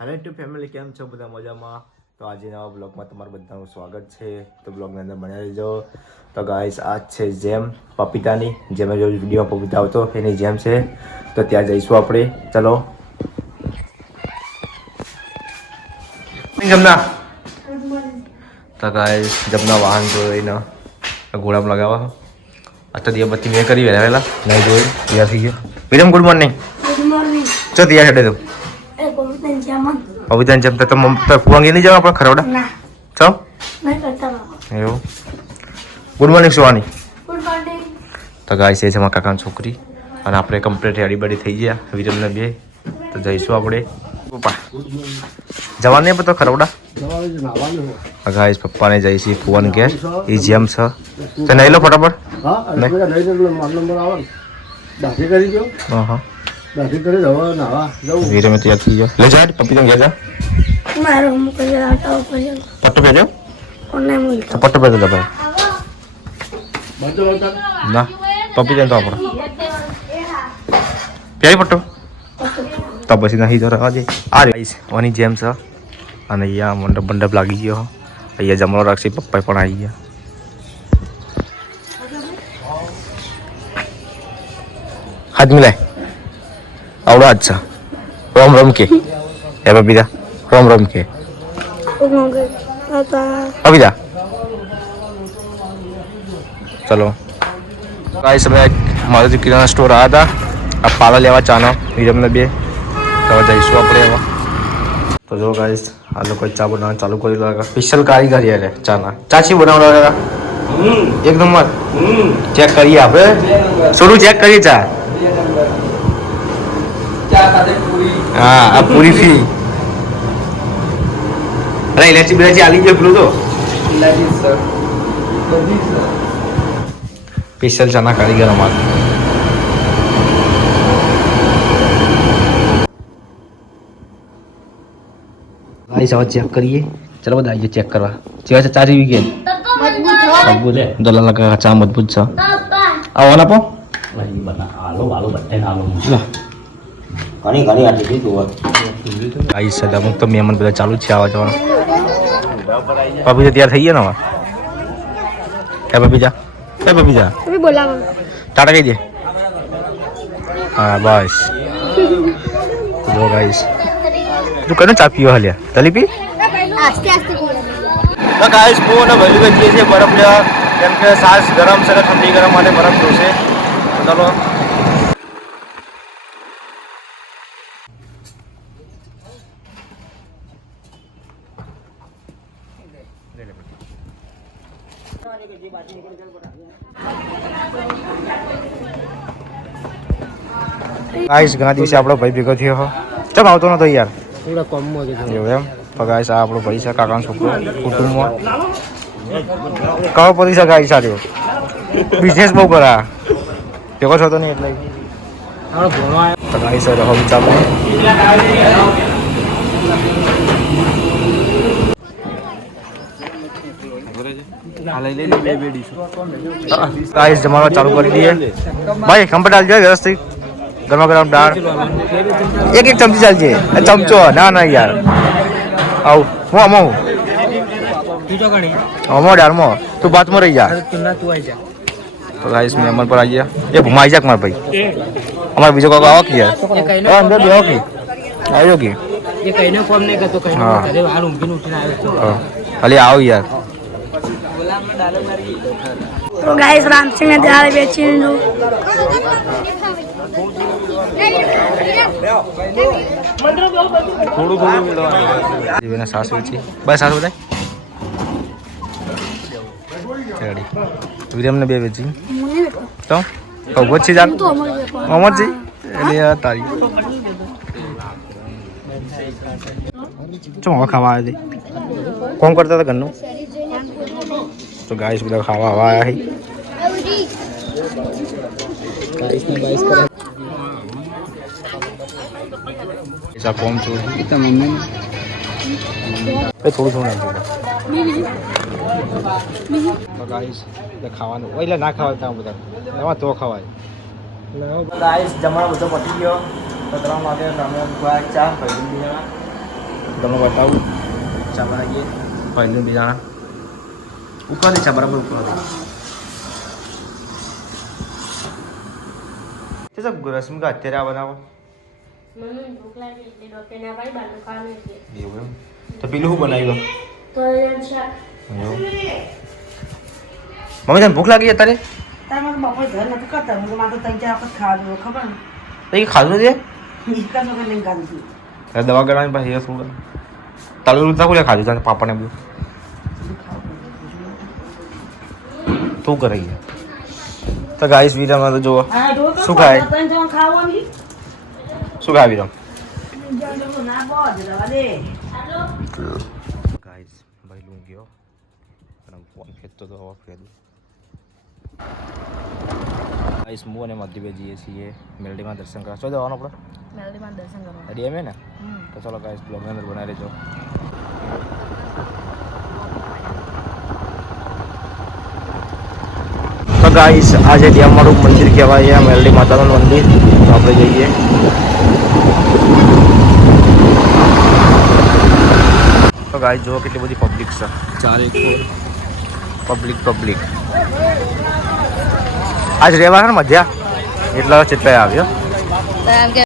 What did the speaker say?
Hello YouTube family, કેમ છો? બધા મજામાં? તો આજે નવા બ્લોગમાં તમારું બધાનું સ્વાગત છે. તો બ્લોગની અંદર બન્યા રહેજો. તો ગાઈસ, આજ છે જેમ પપીતાની, જેમ જો વિડીયોમાં પપીતા આવતો એની જેમ છે. તો ત્યાં જઈશું આપણે. ચલો. જમના તો ગાઈસ, જમના વાહન જોઈને ઘોડામાં લગાવવા. આ તો દિયાબત્તી મેં કરી વહેલા નહીં જોઈ તૈયાર થઈ ગયો. વિરમ, ગુડ મોર્નિંગ. Good morning. ચો તૈયાર હેડે તું અભિધાન જમતા તો ફુવાંગી નહીં જવા આપણે ખરવડા ના છો નહીં કરતા બાબા. એવું. ગુડ મોર્નિંગ સુવાની. Good morning. તો ગાય છે મારા કાકાની છોકરી અને આપણે કમ્પ્લીટ રેડી બેડી થઈ ગયા વિરમને બે. તો જઈશું આપણે પપ્પા જવાનું નહીં તો ખરવડા ગાઈસ. પપ્પાને જઈશી ફુવાન ઘેર એ જેમ છે તો નહીં લો ફટાફટ. હા હા વીરે મેં તૈયાર થઈ ગયો. લે જા પપ્પી તમે ગયા મારો હું કરી આટા ઉપર પટ્ટો પહેરજો. કોને મુઈ તો પટ્ટો પહેરજો તમે ના પપ્પી જાય તો આપણે પહેરી પટ્ટો તો પછી નહીં તો રહેવા દે. આ ગાઈસ ઓની જેમ છે અને અહીંયા મંડપ મંડપ લાગી ગયો. અહીંયા જમણો રાખશે. પપ્પા પણ આવી ગયા. હાથ મિલાય આવડો હાથ છે. રોમ રોમ કે હે બબીતા, રોમ રોમ કે બબીતા. ચલો ગાઈસ, અમે મારુતિ કિરાના સ્ટોર આવ્યા હતા આ પાલા લેવા ચાનો વિરમને બે. તો જઈશું આપણે એવા. તો જો ગાઈસ, આ લોકો ચા બનાવવાનું ચાલુ કરી લાગે. સ્પેશિયલ કારીગરી યાર ચાના. ચાચી બનાવડા એક નંબર. ચેક કરીએ આપણે. થોડું ચેક કરીએ ચા. હા, આ પૂરી ફી. અરે ઇલાયચી બિલાચી આલી ગયો પેલું તો સ્પેશિયલ ચાના કારીગર અમારે. ગાઈસ હવે ચેક કરીએ. ચલો બધા આવીએ ચેક કરવા. જેવા છે ચા જેવી કે મજબૂત છે. દલાલ લગા ચા મજબૂત છે. આવો ના પો ગાઈસ અમુક તો મહેમાન બધા ચાલુ જ છે આવવા જવાનું. પપી તો તૈયાર થઈ ગયા ને હવે. હે પપીજા, હે પપીજા બોલાવો ટાટા કહી દે. હા બસ. જો ગાઈસ, તું કને ચા પીવો હાલ્યા તલીપી? આસ્તે આસ્તે તો ગાઈસ બહુ અને વહેલી ગઈ છે બરફ લેવા, કેમ કે સાસ ગરમ છે ઠંડી ગરમ માટે બરફ જોશે. ચાલો ગાઈસ, ઘણા દિવસે આપણો ભાઈ ભેગો થયો. ચમ આવતો નતો યાર. એવું એમ. તો ગાઈસ, આ આપણો ભાઈ છે, કાકાનો છોકરો કુટુંબમાં. કયો પૈસા ગાઈસ સારો બિઝનેસ બહુ કરા ભેગો થતો નહીં એટલે. તો ગાઈસ રહો ચાલો. ગાઈસ જમાડવા ચાલુ કરી દઈએ. ભાઈ કમ્પ્લીટ હાલ જાય વ્યવસ્થિત. ગરમા ગરમ દાળ એક એક ચમચી ચાલશે. ચમચો ના ના યાર. આવું હું આમાં આમાં દાળમાં તું બાતમાં રહી જા. તો ગાઈસ મહેમાન પર આવી ગયા. એ ભૂમાઈ જા મારા ભાઈ. અમારે બીજો કાકો આવો કે યાર અંદર બેહો કે આવ્યો કે હા ખાલી આવો યાર. તો ગાઈસ, રામસિંહ ને દાળ બેચીને જો થોડું થોડું સાસુ છે બસ. સાસુ બધા રેડી. વિરમને બે વેચી તો ઉભો છે જાન અમરજી એટલે તારી ચો ખાવા આવ્યા કોણ કરતા હતા ઘરનું. તો ગાઈસ બધા ખાવા હવા આવ્યા છે. કોમ છું થોડું થોડું ગાઈસ ખાવાનું એટલે ના ખવાય ત્યાં બધા એમાં તો ખવાય. ગાઈસ જમવાનો બધો પતી ગયો. તો તમારા માટે ચા ભાઈ આગળનું બતાવું ચા બનાવીએ પહેલું બીજાના ઉકળો દે ચા બરાબર ઉકળો દે તે સબ રશ્મિકા અત્યારે આ બનાવો એવું એમ તો પેલું શું બનાવ્યું મમ્મી તને ભૂખ લાગી અત્યારે તો એ ખાધું નથી દવા ગળવાની પછી શું તાલું ઉલતા ખાધું તને પાપાને બધું તું કરે તો ગાઈસ વિરામાં તો જુઓ શું ખાય શું ખાય વિરામ ગાઈસ ભાઈ લઉં ગયો અને ફોન ખેંચતો તો હવા ફેરું ગાઈસ હું અને મધ્યભે જઈએ છીએ મેલડીમાં દર્શન કરવા શું જવાનું આપણે મેલડીમાં દર્શન કરવા રેડી એમ ને તો ચલો ગાઈસ બ્લોગની અંદર બનાવી લેજો તો ગાઈસ આજે ડેમવાળું મંદિર કહેવાય મેલડી માતાનું મંદિર તો આપણે જઈએ તો ગાઈસ જુઓ કેટલી બધી પબ્લિક છે ચારે પબ્લિક આજ રહેવાના ને મજા એટલા ચેટલા આવ્યો